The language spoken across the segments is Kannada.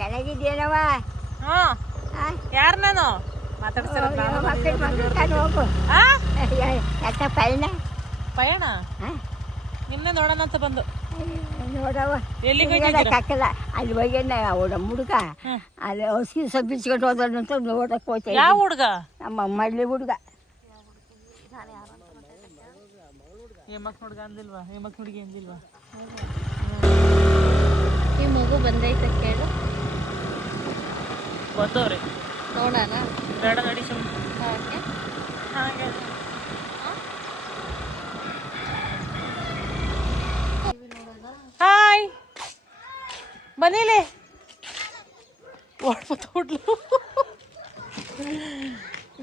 ಚೆನ್ನಾಗಿದ್ದೀನವ. ಯಾರು ನಾನು ಮಾತಾಡ್ತಿರೋದು? ಹೋಗು ಪಯಣ ನಿನ್ನೆ ನೋಡೋಣ ಅಂತ ಬಂದು. ನೋಡವ ಎಲ್ಲಿಗೆ ಹಾಕಲ್ಲ ಅಲ್ಲಿ ಹೋಗ್ಯಾನ ಅವನ ಹುಡುಗ ಅಲ್ಲಿ ಹಸಿ ಸಬ್ಬಿಸ್ಕೊಂಡು ಹೋದಂತ ನೋಡಕ್ ಹೋಗ್ತಾ. ಯಾವ ಹುಡುಗ? ನಮ್ಮ ಮಳ್ಳಿ ಹುಡುಗ. ಹೆಮ್ಮಕ್ ಹುಡುಗ ಅಂದಿಲ್ವಾ? ಹೆಮ್ಮಕ್ ಹುಡುಗಿ ಅಂದಿಲ್ವಾ? ಈ ಮಗು ಬಂದೈತೆ ಕೇಳು. ಬಂದವ್ರಿ ನೋಡೋಣ. ಬೇಡ ನಡಿ ಸುಮ್ಮನೆ. ಹಾಗೆ ಹಾಯ್ ಬನ್ನಿಲೆ ಓಡ್ಬಿಟ್ಟು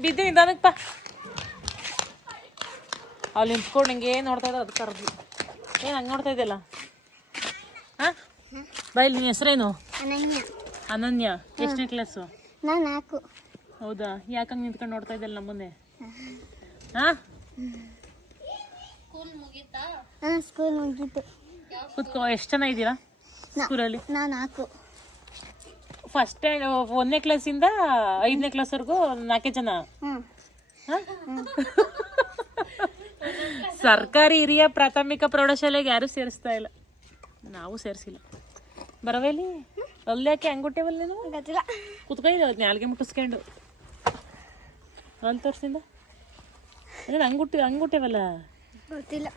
ಬಿದ್ದು ನಿಧಾನಕ್ಕೆ ಬಾ. ಅಲ್ಲಿ ನಿಂತ್ಕೊಂಡು ಹಿಂಗೆ ನೋಡ್ತಾ ಇದ್ದ ಅದು ಕರೆದು. ಏನು ಹಂಗೆ ನೋಡ್ತಾ ಇದ್ದಲ್ಲ? ಹಾಂ ಬೈಲ್, ನಿನ್ನ ಹೆಸರೇನು? ಅನನ್ಯ. ಅನನ್ಯ. ಎಷ್ಟನೇ ಕ್ಲಾಸು? ನಾನು 4. ಹೌದಾ? ಯಾಕಂಗೆ ನಿಂತ್ಕೊಂಡು ನೋಡ್ತಾ ಇದ್ದಲ್ಲ ನಮ್ಮನ್ನೇ? ಹಾಂ ಸ್ಕೂಲ್ ಮುಗೀತಾ? ಹಾಂ ಸ್ಕೂಲ್ ಮುಗೀತು. ಕೂತ್ಕೋ. ಎಷ್ಟು ಜನ ಇದ್ದೀರಾ ಸ್ಕೂಲಲ್ಲಿ? ನಾನು 4. ಫಸ್ಟ್ 1ನೇ ಕ್ಲಾಸಿಂದ 5ನೇ ಕ್ಲಾಸ್ವರೆಗೂ 4 ಜನ. ಸರ್ಕಾರಿ ಹಿರಿಯ ಪ್ರಾಥಮಿಕ ಪ್ರೌಢಶಾಲೆಗೆ ಯಾರು ಸೇರಿಸ್ತಾ ಇಲ್ಲ. ನಾವು ಸೇರಿಸಿಲ್ಲ. ಬರವೇಲಿ ಅಲ್ಲಿ ಯಾಕೆ ಹಂಗುಟ್ಟೆವಲ್ಲ ನೀನು? ಗೊತ್ತಿಲ್ಲ. ಕುತ್ಕೊಂಡಿಲ್ಲ ನಾಲ್ಗೆ ಮುಟ್ಟಿಸ್ಕೊಂಡು ಅಲ್ಲಿ ತೋರಿಸಿಂದ ಹಂಗುಟ್ಟೆವಲ್ಲ. ಗೊತ್ತಿಲ್ಲ.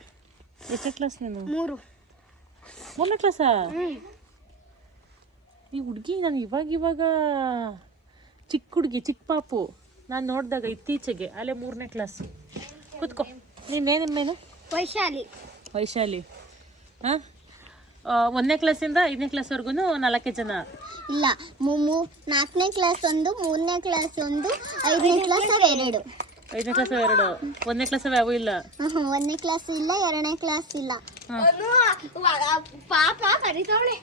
ಎಷ್ಟನೇ ಕ್ಲಾಸ್ ನೀನು? 3ನೇ ಕ್ಲಾಸಾ? ಈ ಹುಡುಗಿ ನಾನು ಇವಾಗ ಚಿಕ್ಕ ಹುಡುಗಿ, ಚಿಕ್ಕ ಪಾಪು ನಾನು ನೋಡಿದಾಗ ಇತ್ತೀಚೆಗೆ ಅಲ್ಲೇ 3ನೇ ಕ್ಲಾಸ್. ಕೂತ್ಕೋ. ನೀನೇನು? ವೈಶಾಲಿ. ಹಾಂ 1ನೇ ಕ್ಲಾಸಿಂದ 5ನೇ ಕ್ಲಾಸ್ವರೆಗೂ 4 ಜನ. ಇಲ್ಲ, 4ನೇ ಕ್ಲಾಸ್ 1, 3ನೇ ಕ್ಲಾಸ್ 1, 5ನೇ ಕ್ಲಾಸ್ 2. 5ನೇ ಕ್ಲಾಸ್ 2. 1ನೇ ಕ್ಲಾಸ್ ಯಾವೂ ಇಲ್ಲ. 1ನೇ ಕ್ಲಾಸ್ ಇಲ್ಲ, 2ನೇ ಕ್ಲಾಸ್ ಇಲ್ಲ. ಪಾಪ ಕರಿತಾವಳೆ.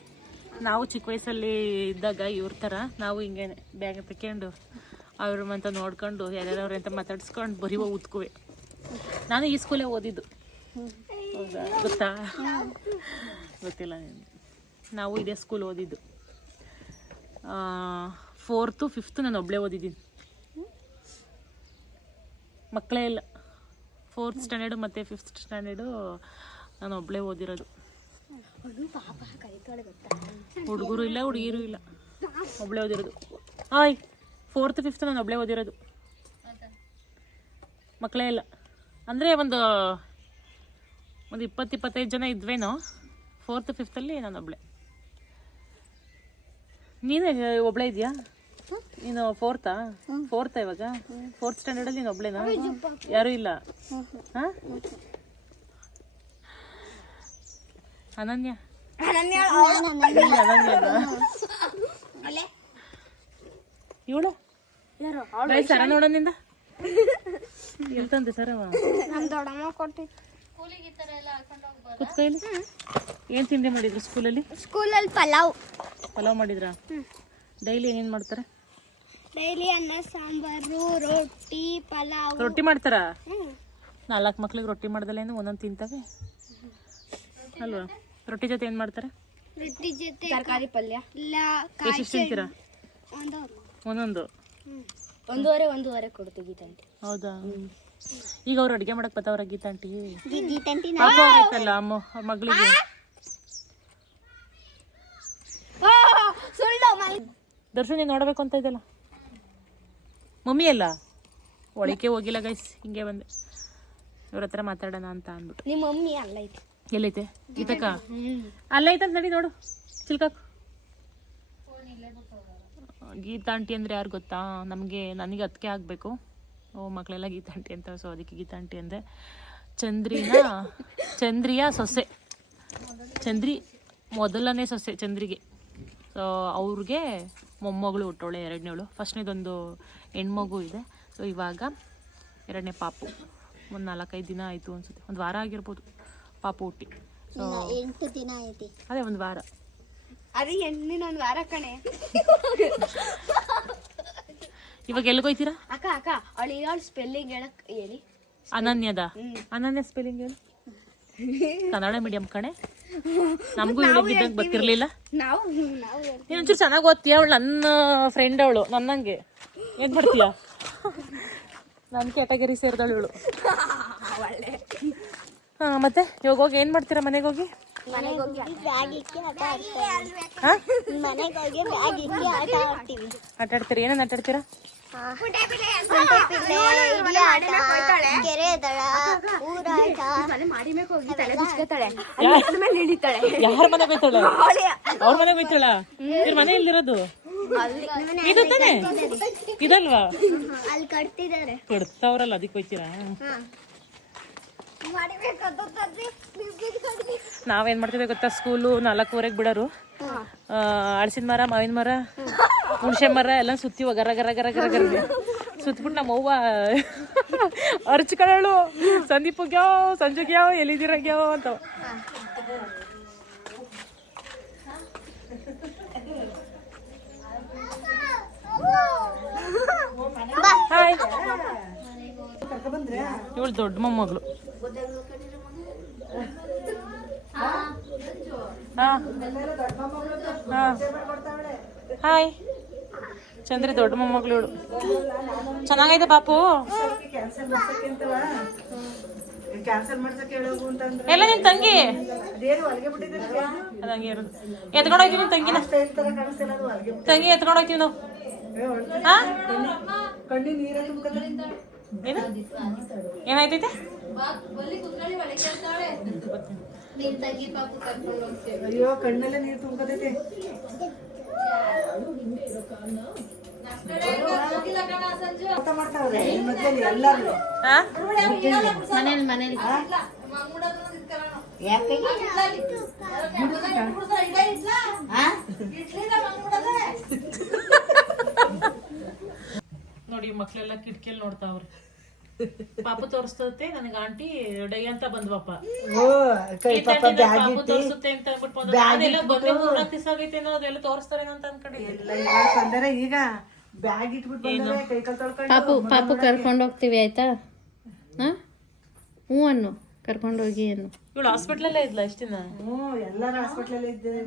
ನಾವು ಚಿಕ್ಕ ವಯಸ್ಸಲ್ಲಿ ಇದ್ದಾಗ ಇವ್ರ ಥರ ನಾವು ಹಿಂಗೇನೆ ಬ್ಯಾಗ್ ತಕೊಂಡು ಅವ್ರ ಅಂತ ನೋಡ್ಕೊಂಡು ಯಾರ್ಯಾರವ್ರೆ ಅಂತ ಮಾತಾಡ್ಸ್ಕೊಂಡು ಬರೀವ ಉತ್ಕುವೆ. ನಾನು ಈ ಸ್ಕೂಲೇ ಓದಿದ್ದು. ಹೌದಾ? ಗೊತ್ತಾ? ಗೊತ್ತಿಲ್ಲ. ನಾವು ಇದೇ ಸ್ಕೂಲ್ ಓದಿದ್ದು. 4th 5th ನಾನು ಒಬ್ಬಳೇ ಓದಿದ್ದೀನಿ. ಮಕ್ಕಳೇ ಇಲ್ಲ. 4th ಸ್ಟ್ಯಾಂಡರ್ಡು ಮತ್ತು 5th ಸ್ಟ್ಯಾಂಡರ್ಡು ನಾನು ಒಬ್ಬಳೇ ಓದಿರೋದು. ಹುಡುಗರು ಇಲ್ಲ, ಹುಡುಗಿರು ಇಲ್ಲ, ಒಬ್ಬಳೇ ಓದಿರೋದು. 4th 5th ನಾನು ಒಬ್ಬಳೇ ಓದಿರೋದು. ಮಕ್ಕಳೇ ಇಲ್ಲ. ಅಂದರೆ ಒಂದು 20-25 ಜನ ಇದ್ವೇನೋ. 4th 5th ನಾನು ಒಬ್ಬಳೇ. ನೀನು ಒಬ್ಬಳೇ ಇದೆಯಾ? ನೀನು 4th ಇವಾಗ? 4th ಸ್ಟ್ಯಾಂಡರ್ಡಲ್ಲಿ ನೀನು ಒಬ್ಬಳೇನಾ? ಯಾರೂ ಇಲ್ಲ? ಹಾಂ ಅನನ್ಯ ಇವಳು ಸರ ನೋಡೋನಿಂದ ಎಲ್ತಂತೆ ಸರವ ಕುತ್ಕೈಲಿ. ಏನು ತಿಂಡಿ ಮಾಡಿದ್ರು ಸ್ಕೂಲಲ್ಲಿ? ಪಲಾವ್ ಮಾಡಿದ್ರಾ? ಡೈಲಿ ಏನೇನು ಮಾಡ್ತಾರೆ? ಡೈಲಿ ಅನ್ನ ಸಾಂಬಾರು, ರೊಟ್ಟಿ, ಪಲಾವ್. ರೊಟ್ಟಿ ಮಾಡ್ತಾರಾ? 4 ಮಕ್ಳಿಗೆ ರೊಟ್ಟಿ ಮಾಡ್ದಲ್ಲೇನು ಒಂದೊಂದು ತಿಂತವೆ ಅಲ್ವಾ? ರೊಟ್ಟಿ ಜೊತೆ ಏನು ಮಾಡ್ತಾರೆ? ರೊಟ್ಟಿ ಜೊತೆ ತರಕಾರಿ ಪಲ್ಯ. ಎಷ್ಟು ತಿಂತೀರಾ? ಒಂದೊಂದು 1.5 ಕೊಡ್ತೀವಿ ತಂಟಿ. ಹೌದಾ? ಈಗ ಅವ್ರು ಅಡುಗೆ ಮಾಡಕ್ ಬತ್ತವ್ರ ಗೀತಾಂಟಿ? ಪಾಪ ಆಯ್ತಲ್ಲ ಮಗಳಿಗೆ. ದರ್ಶನ್ ನೀನು ನೋಡ್ಬೇಕು ಅಂತ ಇದ್ದಲ್ಲ, ಮಮ್ಮಿ ಎಲ್ಲ ಒಳಕ್ಕೆ ಹೋಗಿಲ್ಲ ಗೈಸ್. ಹಿಂಗೆ ಬಂದೆ ಇವ್ರ ಹತ್ರ ಮಾತಾಡೋಣ ಅಂತ ಅಂದ್ಬಿಟ್ಟು. ನಿಮ್ಮ ಮಮ್ಮಿ ಅಲ್ಲೈತೆ. ಎಲ್ಲೈತೆ ಗೀತಕ್ಕ? ಅಲ್ಲೈತೆ ಅಂತ ನಡಿ ನೋಡು. ಚಿಲ್ಕಾಕ್ ಗೀತಾಂಟಿ ಅಂದರೆ ಯಾರು ಗೊತ್ತಾ? ನನಗೆ ಅದಕ್ಕೆ ಆಗಬೇಕು. ಮಕ್ಕಳೆಲ್ಲ ಗೀತಾಂಟಿ ಅಂತ, ಸೊ ಅದಕ್ಕೆ ಗೀತಾಂಟಿ ಅಂದೆ. ಚಂದ್ರಿಯ ಸೊಸೆ. ಚಂದ್ರಿ ಮೊದಲನೇ ಸೊಸೆ ಚಂದ್ರಿಗೆ. ಸೊ ಅವ್ರಿಗೆ ಮೊಮ್ಮಗಳು ಹುಟ್ಟೋಳೆ, 2ನೇವಳು. ಫಸ್ಟ್ನೇದೊಂದು ಹೆಣ್ಮಗು ಇದೆ. ಸೊ ಇವಾಗ 2ನೇ ಪಾಪು. ಒಂದು 4-5 ದಿನ ಆಯಿತು ಅನ್ಸುತ್ತೆ, 1 ವಾರ ಆಗಿರ್ಬೋದು ಪಾಪು ಹುಟ್ಟಿ. ಸೊ 8 ದಿನ ಐತಿ. ಅದೇ 1 ವಾರ. ಅದೇ 1 ವಾರ ಕಣೆ. ಇವಾಗ ಎಲ್ಲಿಗೋಯ್ತೀರಾ? ಅಕ್ಕ ಅವಳು ಸ್ಪೆಲ್ಲಿಂಗ್ ಹೇಳಿ. ಅನನ್ಯದ? ಅನನ್ಯ ಸ್ಪೆಲ್ಲಿಂಗ್ ಹೇಳಿ. ಕನ್ನಡ ಮೀಡಿಯಂ ಕಣೆ. ನಮಗೂ ಬಿದ್ದಂಗೆ ಗೊತ್ತಿರ್ಲಿಲ್ಲ. ನಾವು ನೀನು ಒಂಚೂರು ಚೆನ್ನಾಗಿ ಓದ್ತೀಯ. ಅವಳು ನನ್ನ ಫ್ರೆಂಡ್, ಅವಳು ನನ್ನಂಗೆ ಏನು ಮಾಡ್ತೀಯ, ನನ್ನ ಕ್ಯಾಟಗರಿ ಸೇರಿದಳು ಇವಳು. ಹಾಂ, ಮತ್ತೆ ಇವಾಗ ಹೋಗಿ ಏನು ಮಾಡ್ತೀರಾ ಮನೆಗೆ ಹೋಗಿ? ಮನೆಗೆ ಹೋಗಿ ಬ್ಯಾಗ್ ಇಕ್ಕಿ ಆಟ ಆಡ್ತೀವಿ. ಹಾಂ, ಮನೆಗೆ ಹೋಗಿ ಬ್ಯಾಗ್ ಇಕ್ಕಿ ಆಟ ಆಡ್ತೀವಿ. ಆಟ ಆಡ್ತೀರಾ? ಏನೇನು ಆಟ ಆಡ್ತೀರಾ? ಕೆರೆ ದಳ, ಊರಾಟ, ಯಾರ ಮನೆ ಬೈತಾಳೆ? ಅವ್ರ ಮನೆ ಬೈತಾಳ? ಇವ್ರ ಮನೆ ಎಲ್ಲಿರೋದು? ಇದು ತಾನೆ, ಇದಲ್ವಾ? ಅಲ್ಲಿ ಕಟ್ತಿದ್ದಾರೆ. ಕೊಡ್ತಾವ್ರಲ್ಲ, ಅದಕ್ಕೆ ಹೋಯ್ತೀರಾ? ನಾವೇನ್ ಮಾಡ್ತಿದ್ವಿ ಗೊತ್ತಾ, ಸ್ಕೂಲು 4:15 ಬಿಡೋರು. ಹಲಸಿನ ಮರ, ಮಾವಿನ ಮರ, ಹುಣಸೆ ಮರ ಎಲ್ಲ ಸುತ್ತಿ ಗರ ಗರ ಗರ ಗರ ಗರ ಸುತ್ತಬಿಟ್ಟು ನಮ್ಮ ಅವ್ವ ಅರ್ಚ್ಕೊಳ್ಳೋಳು, ಸಂದೀಪಗ್ಯಾವ, ಸಂಜುಗ್ಯಾವ, ಎಲ್ಲಿದಿರಾಗ್ಯಾವ ಅಂತ. ಹಾಯ್, ಇವಳು ದೊಡ್ಡ ಮೊಮ್ಮಗಳು. ಹಾಯ್, ಚಂದ್ರಿ ದೊಡ್ಡ ಮೊಮ್ಮಗಳು ಇವಳು. ಚೆನ್ನಾಗೈತೆ ಪಾಪು. ಎಲ್ಲ ನಿನ್ ತಂಗಿ ಅದಂಗೆ ಇರೋದು. ಎತ್ಕೊಂಡೋಗ್ತೀವಿ ನಿನ್ ತಂಗಿನ. ತಂಗಿ ಎತ್ಕೊಂಡೋಗ್ತೀವಿ ನಾವು. ಏನಾಯ್ತೈತೆ? ಅಯ್ಯೋ, ಕಣ್ಣೆಲ್ಲ ನೀರು ತುಂಬ್ಕತೈತೆ. ಮಾಡ್ತಾವ್ರೆ ಎಲ್ಲಾರು ಮನೇಲಿ ನೋಡಿ, ಮಕ್ಳೆಲ್ಲ ಕಿಟಕಿಯಲ್ಲಿ ನೋಡ್ತಾವ್ರೆ. ಪಾಪು ತೋರಿಸ್ತತೆ ನನಗೆ ಆಂಟಿ ಡೈ ಅಂತ ಬಂದ್ವಪ್ಪ. ಪಾಪು ತೋರಿಸುತ್ತೆ ಅಂತ ಅಂದ್ಬಿಟ್ಟು ಅದೆಲ್ಲ ಬಂದೆ 3-4 ದಿವಸ ಆಗೈತೆ ಅದೆಲ್ಲ ತೋರಿಸ್ತಾರೆ ಅಂತ ಅನ್ಕೊಂಡಿದ್ದೆ. ಈಗ ಬ್ಯಾಗ್ ಇಟ್ಬಿಟ್ಟು ಕೈ ಕಾಲು ಪಾಪು ಪಾಪು ಕರ್ಕೊಂಡು ಹೋಗ್ತೀವಿ ಆಯ್ತಾ? ಹ್ಞೂ ಅನ್ನು ಕರ್ಕೊಂಡೋಗಿ ಅನ್ನು. ಇವಳು ಹಾಸ್ಪಿಟ್ಲಲ್ಲೇ ಇದ್ಲ ಇಷ್ಟ ದಿನ? ಎಲ್ಲಾರು ಹಾಸ್ಪಿಟ್ಲಲ್ಲೇ ಇದ್ದೇವೆ.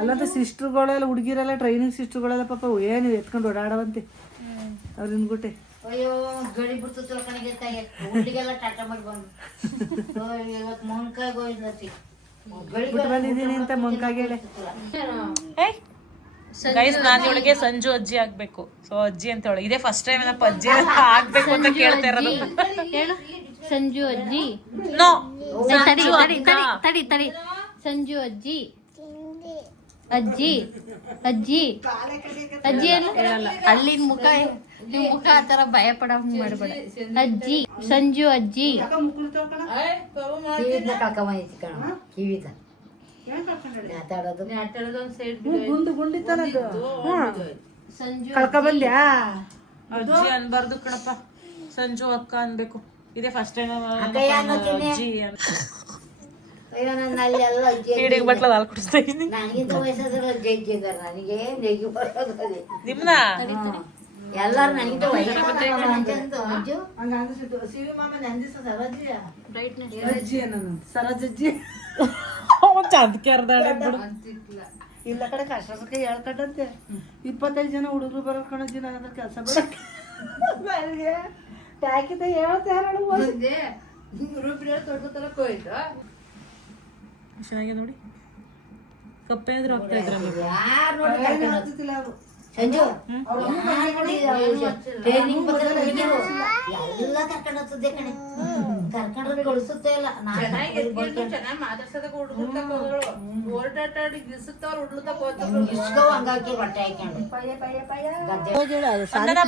ಅಲ್ಲಂತ ಸಿಸ್ಟರ್ಗಳೆಲ್ಲ ಹುಡುಗಿರೆಲ್ಲ ಟ್ರೈನಿಂಗ್ ಸಿಸ್ಟರ್ಗಳೆಲ್ಲ ಪಾಪ ಏನು ಎತ್ಕೊಂಡು ಓಡಾಡವಂತೆ ಅವ್ರು ನಿನ್ಗುಟ್ಟೆ. ಅಯ್ಯೋ, ಗಡಿ ಬಿಡ್ತಲ್ಲ ಕಣಗೆ ಹುಡುಗಿಗೆಲ್ಲ ಟಾಟಾ ಮಾಡಿ ಬಂದು ಇವತ್ತು ಮೊನ್ಕಾಯಿಗೆ ಹೋಯ್ಲತ್ತಿ ಬಿಟ್ಟು ಬಂದಿದ್ದೀನಿ ಅಂತ ಮಂಕಾಗಿ ಹೇಳಿ. ಗೈಸ್, ನಾನು ಇವಳಿಗೆ ಸಂಜು ಅಜ್ಜಿ ಆಗ್ಬೇಕು. ಸೊ ಅಜ್ಜಿ ಅಂತ ಹೇಳಿ ಇದೇ ಫಸ್ಟ್ ಟೈಮ್ ಏನಪ್ಪ ಅಜ್ಜಿ ಆಗ್ಬೇಕು ಅಂತ ಕೇಳ್ತಾ ಇರೋದು. ಹೇಳು, ಸಂಜು ಅಜ್ಜಿ. ನೋ, ತಡಿ ಸಂಜು ಅಜ್ಜಿ. ಅಜ್ಜಿ ಅಜ್ಜಿ ಅಜ್ಜಿ ಹೇಳಲ್ಲ. ಅಲ್ಲಿನ ಮುಖ, ನಿಮ್ ಮುಖ ಆ ತರ ಭಯ ಪಡ ಮಾಡ್ಬೇಡ. ಅಜ್ಜಿ, ಸಂಜು ಅಜ್ಜಿ. ಕಿವಿದ ಮಾತಾಡೋದು ಗುಂಡು ಗುಂಡಿತ್ತನದು ಸಂಜು ಕಳ್ಕೊಂಡ್ಯಾ? ಅಜ್ಜಿ ಅನ್ಬಾರ್ದು ಕಣಪ್ಪ, ಸಂಜು ಅಕ್ಕ ಅನ್ಬೇಕು. ಇದೇ ಫಸ್ಟ್ ಟೈಮ್ ಅಜ್ಜಿ. ಅಯ್ಯೋ, ನನ್ನ ಅಲ್ಲಿ ಎಲ್ಲ ಕೀಡಿಗೆ ಬಟ್ಲ ಹಾಲು ಕುಡಿಸ್ತಾ ಇದ್ದೀನಿ. ನನಗಿಂತ ವಯಸ್ಸಾದ್ರೆ ಅಜ್ಜಿ ಅಜ್ಜಿ ಇದ್ದಾರೆ. ನನಗೆ ನೆಗಿ ಬರೋದು ನಿಮ್ನ ಎಲ್ಲಾರು ನನಗಿಂತ ವಯಸ್ಸು ಅಜ್ಜು ಸಿವಿ ಮಾಮ ನಂದಿಸ ಸರಜ್ಜಿ ಅಜ್ಜಿ ಅನ್ನೋದು ಸರಜ್ಜಿ ಚಂದಕ್ಕೆ ಅರ್ಧಾಡೆ ಇಲ್ಲ ಕಡೆ ಕಷ್ಟ ಸುಖ ಹೇಳ್ಕೊಂಡಂತೆ 25 ಜನ ಹುಡುಗರು ಬರೋ ಕಣಜ್ಜಿ ನನ್ನ ಕೆಲಸ ಬರೋಗೆ ಟ್ಯಾಕಿದ ಹೇಳ್ತಾರು. ಚೆನ್ನಾಗಿ ನೋಡಿ, ಕಪ್ಪೆ ಆದ್ರೂ ಹೋಗ್ತಾ ಇದ್ರಲ್ಲ. ಯಾರು ನೋಡಿ ಸಂಜು ಟ್ರೈನಿಂಗ್ ಎಲ್ಲ ಕರ್ಕೊಂಡು ಹೋಗ್ತದೆ ಕಣೆ. ಕರ್ಕೊಂಡ್ರೆ ಕಳಿಸುತ್ತೆ ಇಲ್ಲ. ಹಂಗಾಕಿ ಬಟ್ಟೆ ಹಾಕೊಂಡು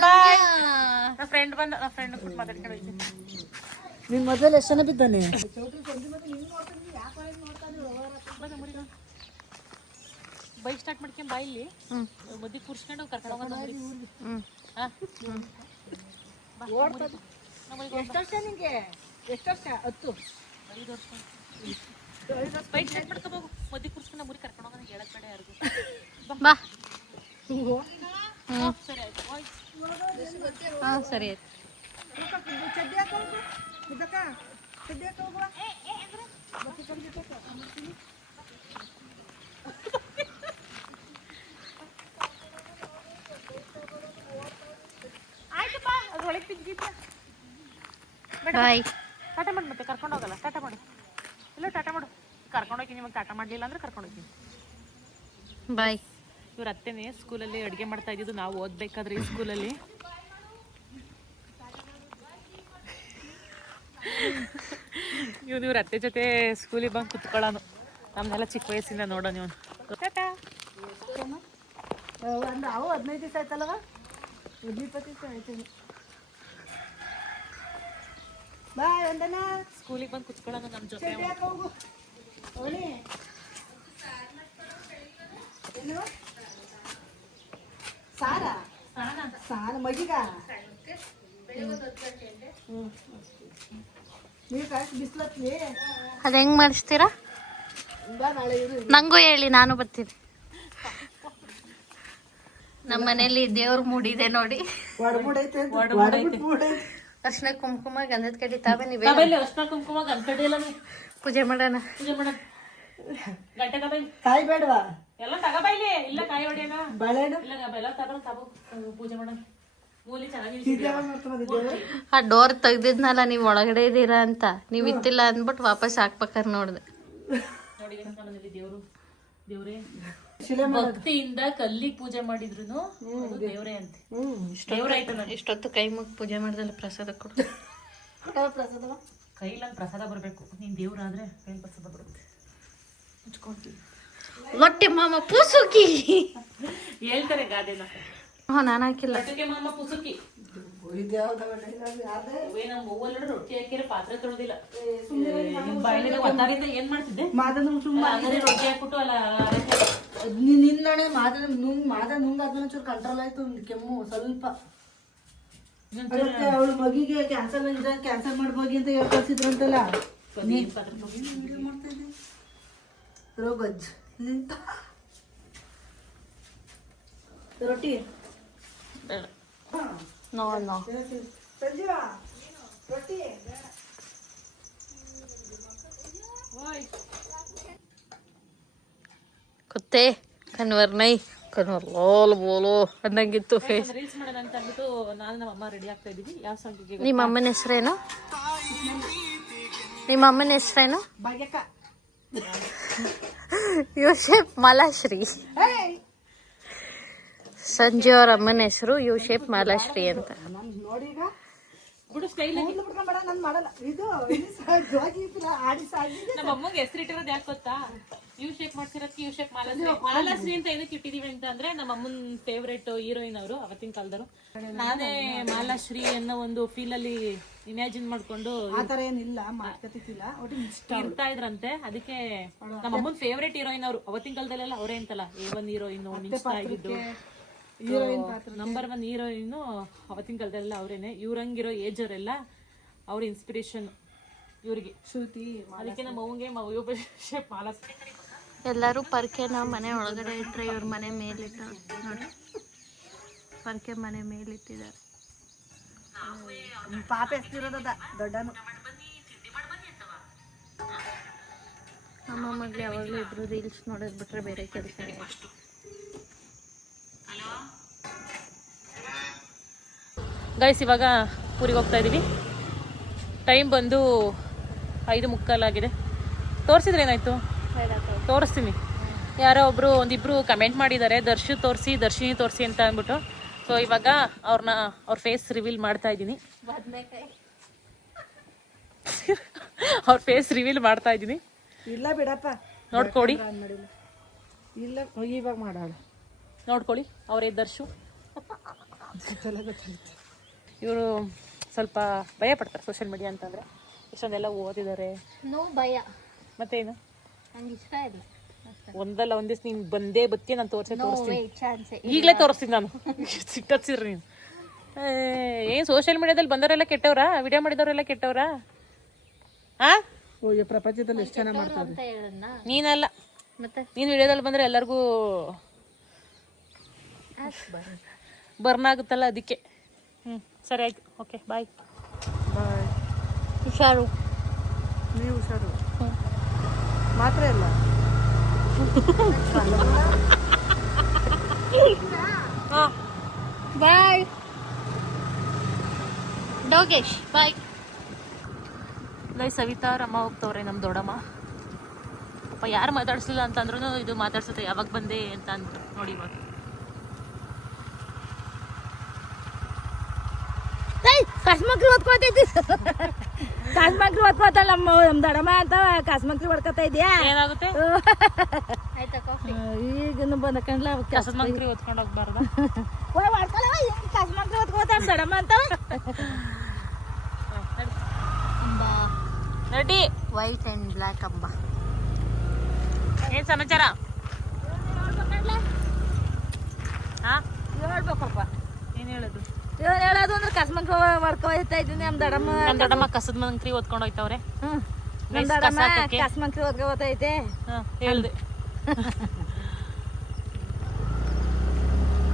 ಫ್ರೆಂಡ್ ಬಂದ, ನಾ ಫ್ರೆಂಡ್ ಕೂಡ ಮಾತಾಡ್ಕೊಂಡು ಹೋಗ್ತೀನಿ. ನಿನ್ ಮೊದಲು ಎಷ್ಟು ಜನ ಬಿದ್ದಾನೆ? ಬೈಕ್ ಸ್ಟಾರ್ಟ್ ಮಾಡ್ಕೊಂಡು ಬಾ, ಇಲ್ಲಿ ಮದ್ದಿ ಕೂರ್ಸ್ಕೊಂಡು ಕರ್ಕೊಂಡು ಹೋಗೋಣ. ಎಷ್ಟು ವರ್ಷ ನಿಂಗೆ? ಎಷ್ಟು ವರ್ಷ? 10, 5 ವರ್ಷ. ಬೈಕ್ ಸ್ಟಾರ್ಟ್ ಮಾಡ್ಕೋಬೇಕು, ಮದ್ದಿ ಕೂರ್ಸ್ಕೊಂಡು ನಮ್ಮೂರಿಗೆ ಕರ್ಕೊಂಡು ಹೋಗೋಣ. ಹೇಳಕ್ ಬೇಡ ಯಾರಿಗೂ. ಬಾ. ಸರಿ ಆಯ್ತು. ಹಾ, ಸರಿ ಆಯ್ತು. ಚಡ್ಡಿ ಹಾಕೋಗು ಮುದ್ದಕ್ಕ ಚಡ್ಡಿ ಹಾಕೋಗುವ ಆಯ್ತಪ್ಪ ಅದ್ರೊಳಗೆ ತಿಂದಿದ್ದ ಬಾಯ್. ಟಾಟಾ ಮಾಡಿ ಮತ್ತೆ ಕರ್ಕೊಂಡು ಹೋಗಲ್ಲ ಟಾಟಾ ಮಾಡು ಇಲ್ಲ ಟಾಟಾ ಮಾಡು ಕರ್ಕೊಂಡು ಹೋಗಿ ನಿಮಗೆ ಟಾಟಾ ಮಾಡಲಿಲ್ಲ ಅಂದ್ರೆ ಕರ್ಕೊಂಡು ಹೋಗ್ತೀನಿ ಬಾಯ್. ಇವ್ರ ಅತ್ತೆನೇ ಸ್ಕೂಲಲ್ಲಿ ಅಡುಗೆ ಮಾಡ್ತಾ ಇದ್ದಿದ್ದು ನಾವು ಓದಬೇಕಾದ್ರೆ ಈ ಸ್ಕೂಲಲ್ಲಿ ಇವ್ರ ಅತ್ತೆ ಜೊತೆ ಸ್ಕೂಲಿಗೆ ಬಂದು ಕುತ್ಕೊಳ್ಳೋನು ನಮ್ಮನ್ನೆಲ್ಲ ಚಿಕ್ಕ ವಯಸ್ಸಿಂದ ನೋಡೋಣ ಇವನು ಟಾಟಾ ಒಂದು ಅವು 15 ದಿವಸ ಆಯ್ತಲ್ಲವ 20 ದಿವಸ ಆಯ್ತೀನಿ ಬಾಯ್ ಒಂದನ ಸ್ಕೂಲಿಗೆ ಬಂದು ಕುತ್ಕೊಳ್ಳೋನು ನಮ್ಮ ಜೊತೆ ಚಡ್ಡಿ ಹಾಕೋಗು ಅವನಿ ಏನು ಸಾರಾ ಸಾರ ಮಗಿಗ ನೀವು ಕಾಯ್ತು ಬಿಸ್ಲತ್ಲಿ ಅದು ಹೆಂಗ್ ಮಾಡಿಸ್ತೀರಾ? ಬಾ ನಾಳೆ ಇರು ನಂಗೂ ಹೇಳಿ, ನಾನು ಬರ್ತೀನಿ. ನಮ್ಮ ಮನೇಲಿ ದೇವ್ರ ಮೂಡಿದೆ ನೋಡಿ. ಒಡಮೂಡೈತೆ ಅರ್ಶಿನ ಕುಂಕುಮ ಗಂಧದ ಕಡ್ಡಿ ತಾವೇ ನೀವೇ ಅರ್ಶಿನ ಕುಂಕುಮ ಗಂಟೆ ಎಲ್ಲ ಪೂಜೆ ಮಾಡೋಣ. ಪೂಜೆ ಮಾಡೋಣ ಗಂಟೆ ತಗೊಳ್ಳಿ ಕಾಯಿ ಬೇಡವಾ ಎಲ್ಲ ತಗೋಬೈಲಿ ಇಲ್ಲ ಕಾಯಿ ಹೊಡಿಯೋಣ ಬಾಳೆಹಣ್ಣು ಇಲ್ಲ ಬೆಲ್ಲ ತಗೊಂಡು ತಗೋ ಪೂಜೆ ಮಾಡೋಣ ಮೂಲಿ ಚೆನ್ನಾಗಿ ಯಾವಾಗ ಮಾಡ್ಕೊಂಬಂದಿ ದೇವರು ಆ ಡೋರ್ ತೆಗ್ದಿದ್ನಲ್ಲ ನೀವು ಒಳಗಡೆ ಇದೀರಾ ಅಂತ, ನೀವ್ ಇತ್ತಿಲ್ಲ ಅಂದ್ಬಿಟ್ಟು ವಾಪಸ್ ಹಾಕ್ಬೇಕಾರೆ ನೋಡ್ದೆ. ನೋಡಿ ದೇವರು ದೇವ್ರೇ ಶಿಲೆ ಭಕ್ತಿಯಿಂದ ಕಲ್ಲಿಗೆ ಪೂಜೆ ಮಾಡಿದ್ರು ದೇವ್ರೇ ಅಂತ ದೇವ್ರ ಆಯ್ತು ನೋಡಿ ಇಷ್ಟೊತ್ತು ಕೈ ಮುಗಿ ಪೂಜೆ ಮಾಡ್ದಲ್ಲ ಪ್ರಸಾದ ಕೊಡು. ಪ್ರಸಾದವ ಕೈಲಂಗ್ ಪ್ರಸಾದ ಬರಬೇಕು ನೀನ್ ದೇವ್ರಾದ್ರೆ ಕೈಲಿ ಪ್ರಸಾದ ಬರುತ್ತೆ ಹಚ್ಕೊಳ್ತೀವಿ ಹೊಟ್ಟೆ ಮಾಮ ಪೂಸುಕಿ ಹೇಳ್ತಾರೆ ಗಾದೆನ ನಾನು ಹಾಕಿಲ್ಲ. ಲಟ್ಟಕ್ಕೆ ಮಾಮ ಪುಸುಕಿ ನಮ್ಮ ಅವ್ವಲ್ಲ ರೊಟ್ಟಿ ಹಾಕಿರ ಪಾತ್ರೆ ತೊಳೆದಿಲ್ಲ ಬಾಯಿನ ಒತ್ತಾರಿಂದ ಏನ್ ಮಾಡ್ತಿದ್ದೆ ಮಾದನ ಹಂಗಾರೆ ರೊಟ್ಟಿ ಹಾಕ್ಬಿಟ್ಟು ಅಲ್ಲ ನಿನ್ನಣೆ ಮಾದ ನುಂಗ್ ಆದ್ಮೇಲೆ ಚೂರು ಕಂಟ್ರೋಲ್ ಆಯ್ತು ಕೆಮ್ಮು ಸ್ವಲ್ಪ. ಅವಳು ಮಗಿಗೆ ಕ್ಯಾನ್ಸಲ್ ಕ್ಯಾನ್ಸಲ್ ಮಾಡ್ಬೋಗಿ ಅಂತ ಹೇಳಿ ಕಳ್ಸಿದ್ರಂತಲ್ಲ ರೋಗಜ್ ರೊಟ್ಟಿ ನೋ ನೋ ಸಂಜೀವ ರೊಟ್ಟಿ ಕುತ್ತೆ ಕನ್ವರ್ ನೈ ಕನ್ವರ್ ಲಾಲ್ ಬೋಲೋ ಅನ್ನಂಗಿತ್ತು ಫೇಸ್. ರೀಲ್ಸ್ ಮಾಡೋಣ ಅಂತ ಅಂದ್ಬಿಟ್ಟು ನಾನು ನಮ್ಮ ಅಮ್ಮ ರೆಡಿ ಆಗ್ತಾ ಇದೀವಿ ಯಾವ ಸಾಂಗಿಗೆ ನಿಮ್ಮ ಅಮ್ಮನ ಹೆಸರೇನು? ನಿಮ್ಮ ಅಮ್ಮನ ಹೆಸರೇನು? ಭಾಗ್ಯಕ್ಕ ಯುಶೇಪ್ ಮಾಲಾಶ್ರೀ. ಸಂಜೆ ಅವ್ರ ಅಮ್ಮನ ಹೆಸರು ಯುಶೇಪ್ ಮಾಲಾಶ್ರೀ ಅಂತ. ನೋಡೀಗ ಬಿಡು ಸ್ಟೈಲ್ ಬಿಟ್ಕೊಂಬೇಡ ನಾನು ಮಾಡಲ್ಲ ಇದು ಆಡಿ ಸಾಗಿದೆ. ನಮ್ಮ ಅಮ್ಮಗೆ ಹೆಸರು ಇಟ್ಟಿರೋದು ಯಾಕೆ ಗೊತ್ತಾ? ಯು ಶೇಪ್ ಮಾಡ್ಸಿರೋದಕ್ಕೆ ಯು ಶೇಪ್ ಮಾಲಾಶ್ರೀ ಅಂತ ಏನಕ್ಕೆ ಇಟ್ಟಿದೀವಿ ಅಂತ ಅಂದ್ರೆ ನಮ್ಮ ಅಮ್ಮನ ಫೇವ್ರೇಟ್ ಹೀರೋಯಿನ್ ಅವರು ಅವತ್ತಿನ ಕಾಲದವರು. ನಾನೇ ಮಾಲಾಶ್ರೀ ಅನ್ನೋ ಒಂದು ಫೀಲ್ ಅಲ್ಲಿ ಇಮ್ಯಾಜಿನ್ ಮಾಡ್ಕೊಂಡು ಆತರ ಏನಿಲ್ಲ ಮಾಡ್ಕತಿಲ್ಲ ಇರ್ತಾ ಇದ್ರಂತೆ. ಅದಕ್ಕೆ ನಮ್ಮ ಅಮ್ಮನ ಫೇವ್ರೇಟ್ ಹೀರೋಯಿನ್ ಅವರು ಅವತ್ತಿನ ಕಾಲದಲ್ಲೆಲ್ಲ ಅವರೇ ಅಂತಲ್ಲ A1 ಹೀರೋಯಿನ್ ಇಷ್ಟ ಆಗಿದ್ದು ನಂಬರ್ 1 ಹೀರೋಯಿನ್ ಅವತ್ತಿನ ಕಾಲದಲ್ಲೆಲ್ಲ ಅವರೇನೆ. ಇವ್ರಂಗಿರೋ ಏಜ್ ಅವರೆಲ್ಲ ಅವ್ರ ಇನ್ಸ್ಪಿರೇಷನ್ ಇವ್ರಿಗೆ ಶ್ರುತಿ. ಅದಕ್ಕೆ ನಮ್ಮ ಅವ್ಗೆ ಶೇಪ್ ಮಾಲಾಶ್ರೀ. ಎಲ್ಲರೂ ಪರ್ಕೆನ ಮನೆ ಒಳಗಡೆ ಇಟ್ಟರೆ ಇವ್ರ ಮನೆ ಮೇಲಿಟ್ಟ ನೋಡಿ, ಪರ್ಕೆ ಮನೆ ಮೇಲಿಟ್ಟಿದ್ದಾರೆ. ಪಾಪ ಎಷ್ಟಿರೋದ ದೊಡ್ಡನು. ನಮ್ಮ ಮಗಳು ಯಾವಾಗಲೂ ಇಬ್ರು ರೀಲ್ಸ್ ನೋಡೋದು ಬಿಟ್ರೆ ಬೇರೆ ಕೆಲಸ ಇಲ್ಲ. ಗೈಸ್ ಇವಾಗ ಊರಿಗೆ ಹೋಗ್ತಾ ಇದ್ದೀವಿ. ಟೈಮ್ ಬಂದು 5:45 ಆಗಿದೆ. ತೋರಿಸಿದ್ರೆ ಏನಾಯ್ತು? ತೋರಿಸ್ತೀನಿ. ಯಾರೋ ಒಬ್ರು ಒಂದಿಬ್ರು ಕಮೆಂಟ್ ಮಾಡಿದ್ದಾರೆ ದರ್ಶಿನಿ ತೋರಿಸಿ ಅಂತ ಅಂದ್ಬಿಟ್ಟು. ಸೊ ಇವಾಗ ಅವ್ರ ಫೇಸ್ ರಿವೀಲ್ ಮಾಡ್ತಾ ಇದ್ದೀನಿ. ಅವ್ರ ಫೇಸ್ ರಿವೀಲ್ ಮಾಡ್ತಾ ಇದ್ದೀನಿ. ಇಲ್ಲ ಬಿಡಪ್ಪ ನೋಡ್ಕೊಡಿ, ಇಲ್ಲ ಇವಾಗ ಮಾಡೋಣ ನೋಡ್ಕೊಳ್ಳಿ. ಅವರೇ ದರ್ಶು. ಇವರು ಸ್ವಲ್ಪ ಭಯ ಪಡ್ತಾರೆ ಸೋಷಿಯಲ್ ಮೀಡಿಯಾ ಅಂತಂದರೆ. ಇಷ್ಟೊಂದೆಲ್ಲ ಓದಿದ್ದಾರೆ. ನೋ ಭಯ. ಮತ್ತೇನು ನಂಗೆ ಇಷ್ಟ ಇಲ್ಲ. ಒಂದಲ್ಲ ಒಂದ್ ದಿವ್ಸ ನೀನು ಬಂದೇ ಬತ್ತಿ ನಾನು ತೋರಿಸ್ತೀನಿ. ಚಾನ್ಸೆ ಈಗಲೇ ತೋರಿಸ್ತೀನಿ ನಾನು. ಸಿಟ್ಟತ್ಸಿರ್ರಿ ನೀವು. ಏನು ಸೋಷಿಯಲ್ ಮೀಡಿಯಾದಲ್ಲಿ ಬಂದವರೆಲ್ಲ ಕೆಟ್ಟವ್ರಾ? ವಿಡಿಯೋ ಮಾಡಿದವರೆಲ್ಲ ಕೆಟ್ಟವ್ರಾ? ಹಾಂ, ಪ್ರಪಂಚದಲ್ಲಿ ಎಷ್ಟು ಚೆನ್ನಾಗಿ ಮಾಡ್ತಾರೆ. ಅಂತ ಹೇಳಣ್ಣ ನೀನಲ್ಲ, ಮತ್ತೆ ನೀನು ವಿಡಿಯೋದಲ್ಲಿ ಬಂದರೆ ಎಲ್ಲರಿಗೂ ಬರ್ನ್ ಆಗುತ್ತಲ್ಲ, ಅದಕ್ಕೆ. ಸರಿ ಆಯ್ತು, ಓಕೆ ಬಾಯ್. ಹುಷಾರು. ನೀವು ಹುಷಾರು. ಮಾತ್ರ ಇಲ್ಲ. ಬಾಯ್ ಡೋಗೇಶ್, ಬಾಯ್. ಸವಿತಾ ರಮ್ಮ ಹೋಗ್ತವ್ರೆ ನಮ್ಮ ದೊಡ್ಡಮ್ಮ. ಅಪ್ಪ ಯಾರು ಮಾತಾಡ್ಸಿಲ್ಲ ಅಂತಂದ್ರೂ ಇದು ಮಾತಾಡ್ಸುತ್ತೆ ಯಾವಾಗ ಬಂದೆ ಅಂತ ಅಂದ್ರು ನೋಡಿ. ಇವಾಗ ಕಾಸ್ಮಕ್ರಿ ಓದ್ಕೋತೈತಿ. ಕಾಸ್ಮಕ್ರಿ ಓದ್ಕೋತಾಳ ನಮ್ಮ ದಡಮ್ಮ ಅಂತ ಕಾಸ್ಮಕ್ರಿ ಹೊಡ್ಕೋತಾ ಇದೆಯಾ? ಏನಾಗುತ್ತೆ? ಆಯ್ತಾ ಕಾಫಿ? ಈಗನು ಬಂದ ಕಣ್ಲ ಕಸದ ಮಂಕ್ರಿ ಓದ್ಕೊಂಡು ಹೋಗ್ಬಾರ್ದ? ಕಾಸ್ಮಕ್ರಿ ಓದ್ಕೋತಾಳ ದಡಮ್ಮ ಅಂತ. ಅಂಬಾ ರೆಡಿ. ವೈಟ್ ಅಂಡ್ ಬ್ಲ್ಯಾಕ್ ಅಂಬ. ಏನ್ ಸಮಾಚಾರ? ಹೇಳ್ಬೇಕಪ್ಪ. ಏನ್ ಹೇಳೋದು? ಏನ್ ಹೇಳೋದು ಅಂದ್ರೆ ಕಾಸ್ಮಕ್ರಿ ಹೊಡ್ಕೋತಾ ಇದ್ದೀನಿ ನಮ್ಮ ದಡಮ್ಮ. ನಮ್ಮ ದೊಡ್ಡಮ್ಮ ಕಸದ ಮಂಕ್ರಿ ಓದ್ಕೊಂಡು ಹೋಯ್ತವ್ರೆ. ನಮ್ಮ ದಡಮ್ಮ ಕಾಸ್ಮಕ್ರಿ ಓದ್ಕೋತೈತೆ. ಹೇಳ್ದೆ.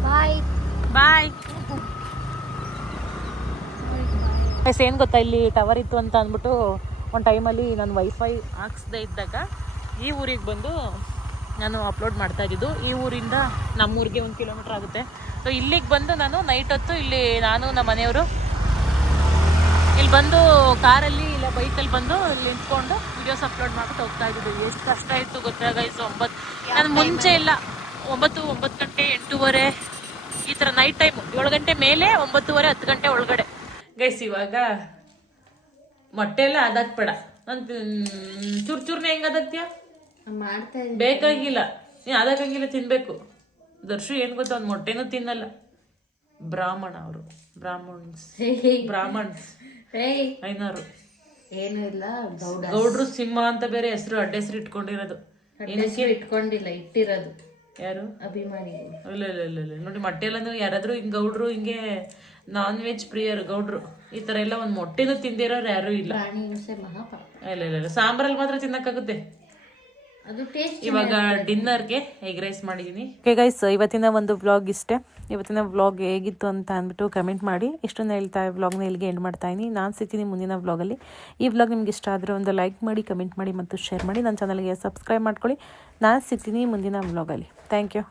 ಬಾಯ್ ಬಾಯ್. ಏನು ಗೊತ್ತಾ, ಇಲ್ಲಿ ಟವರ್ ಇತ್ತು ಅಂತ ಅಂದ್ಬಿಟ್ಟು ಒಂದು ಟೈಮಲ್ಲಿ ನಾನು ವೈಫೈ ಹಾಕ್ಸ್ದೇ ಇದ್ದಾಗ ಈ ಊರಿಗೆ ಬಂದು ನಾನು ಅಪ್ಲೋಡ್ ಮಾಡ್ತಾ ಇದ್ದಿದ್ದು. ಈ ಊರಿಂದ ನಮ್ಮೂರಿಗೆ 1 ಕಿಲೋಮೀಟ್ರ್ ಆಗುತ್ತೆ. ಸೊ ಇಲ್ಲಿಗೆ ಬಂದು ನಾನು ನೈಟ್ ಹೊತ್ತು ಇಲ್ಲಿ ನಾನು ನಮ್ಮ ಮನೆಯವರು ಇಲ್ಲಿ ಬಂದು ಕಾರಲ್ಲಿ ಇಲ್ಲ ಬೈಕಲ್ಲಿ ಬಂದು ಇಲ್ಲಿ ನಿಂತ್ಕೊಂಡು ವಿಡಿಯೋಸ್ ಅಪ್ಲೋಡ್ ಮಾಡ್ಬಿಟ್ಟು ಹೋಗ್ತಾ ಇದ್ದಿದ್ದು. ಎಷ್ಟು ಕಷ್ಟ ಇತ್ತು ಗೊತ್ತಾ ಗೈಸ್. 9 ನಾನು ಮುಂಚೆ ಇಲ್ಲ 9 ಗಂಟೆ 8:30 ಈ ಥರ ನೈಟ್ ಟೈಮು. 7 ಗಂಟೆ ಮೇಲೆ 9:30 10 ಗಂಟೆ ಒಳಗಡೆ ಗೈಸ್. ಇವಾಗ ಮೊಟ್ಟೆ ಎಲ್ಲ ಅದಾಕ್ಬೇಡ. ನಾನು ಚೂರ್ನೇ ಹೆಂಗೆ ಅದಾಕ್ತೀಯ? ಮಾಡ್ತಾ ಬೇಕಾಗಿಲ್ಲ, ನೀನು ಅದಕ್ಕಾಗಿಲ್ಲ, ತಿನ್ಬೇಕು. ದರ್ಶು ಏನು ಗೊತ್ತಾ, ಒಂದು ಮೊಟ್ಟೆನೂ ತಿನ್ನಲ್ಲ. ಬ್ರಾಹ್ಮಣ ಅವರು, ಬ್ರಾಹ್ಮಣ್ಸ್ ಐನಾರು. ಏನು ಇಲ್ಲ, ಗೌಡ್ರು ಸಿಂಹ ಅಂತ ಬೇರೆ ಹೆಸರು, ಅಡ್ಡ ಹೆಸರು ಇಟ್ಕೊಂಡಿರೋದು. ಇಟ್ಕೊಂಡಿಲ್ಲ, ಇಟ್ಟಿರೋದು. ಯಾರು? ಅಭಿಮಾನಿಗಳು. ಇಲ್ಲ ಇಲ್ಲ ಇಲ್ಲ ಇಲ್ಲ ನೋಡಿ, ಮೊಟ್ಟೆ ಎಲ್ಲ ಯಾರಾದ್ರೂ ಹಿಂಗೆ ಗೌಡ್ರು ಹಿಂಗೆ ನಾನ್ ವೆಜ್ ಪ್ರಿಯರ್ ಗೌಡ್ರು ಈ ಥರ ಎಲ್ಲ ಒಂದು ಮೊಟ್ಟೆನೂ ತಿಂದಿರೋರು ಯಾರೂ ಇಲ್ಲ. ಇಲ್ಲ ಇಲ್ಲ ಇಲ್ಲ, ಸಾಂಬಾರಲ್ಲಿ ಮಾತ್ರ ತಿನ್ನಕ್ಕಾಗುತ್ತೆ. ಅದು ಟೇಸ್ಟ್. ಇವಾಗ ಡಿನ್ನರ್ಗೆ ಎಗ್ ರೈಸ್ ಮಾಡಿದ್ದೀನಿ. ಓಕೆ ಗೈಸ್, ಇವತ್ತಿನ ಒಂದು ವ್ಲಾಗ್ ಇಷ್ಟೇ. ಇವತ್ತಿನ ವ್ಲಾಗ್ ಹೇಗಿತ್ತು ಅಂತ ಅಂದ್ಬಿಟ್ಟು ಕಮೆಂಟ್ ಮಾಡಿ. ಇಷ್ಟನ್ನು ಹೇಳ್ತಾ ವ್ಲಾಗ್ನ ಇಲ್ಲಿಗೆ ಎಂಡ್ ಮಾಡ್ತಾ ಇದ್ದೀನಿ. ನಾನು ಸಿಗ್ತೀನಿ ಮುಂದಿನ ವ್ಲಾಗಲ್ಲಿ. ಈ ವ್ಲಾಗ್ ನಿಮ್ಗೆ ಇಷ್ಟ ಆದರೆ ಒಂದು ಲೈಕ್ ಮಾಡಿ, ಕಮೆಂಟ್ ಮಾಡಿ ಮತ್ತು ಶೇರ್ ಮಾಡಿ. ನನ್ನ ಚಾನಲ್ಗೆ ಸಬ್ಸ್ಕ್ರೈಬ್ ಮಾಡ್ಕೊಳ್ಳಿ. ನಾನು ಸಿಗ್ತೀನಿ ಮುಂದಿನ ವ್ಲಾಗಲ್ಲಿ. Thank you.